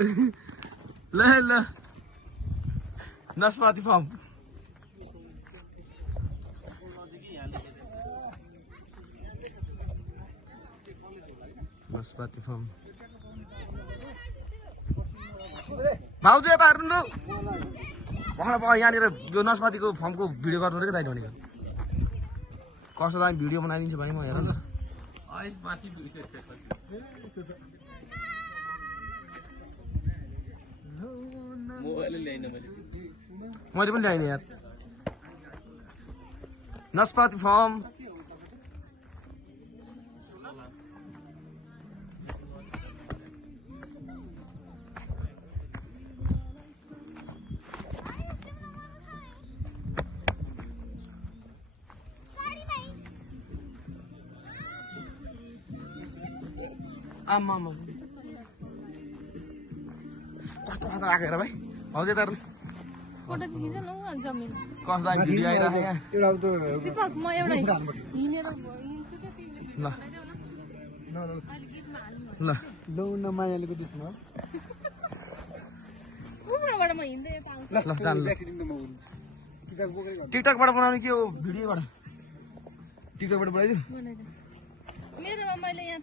ल ल नासपाती फार्म नासपाती फार्म भाउजू यता हेर्नु न यहाँनिर यो नासपातीको फार्मको भिडियो गर्नु रहेछ दाइ भनेको कस्तो दामी भिडियो बनाइदिन्छु भने म हेर न मैले पनि ल्याइने यार नासपाती फार्म आमा कस्तो मात्र राखेर भाइ हजुर तर फोटो खिच न जमिन कस्तो दामी भिडियो आइरहेको यहाँ दिपक म एउटा हिँडेर हिँड्छु के तिमीले भिडियो बनाइदेऊ न अहिले गीतमा हाल्नु ल लौ न मायालेको त्यसमा उहाँबाट म हिँड्दै यता आउँछु ल जान ल टिकटकबाट बनाउने के हो भिडियोबाट टिकटकबाट बनाइदिउँ बनाइदेऊ मेरोमा मैले यहाँ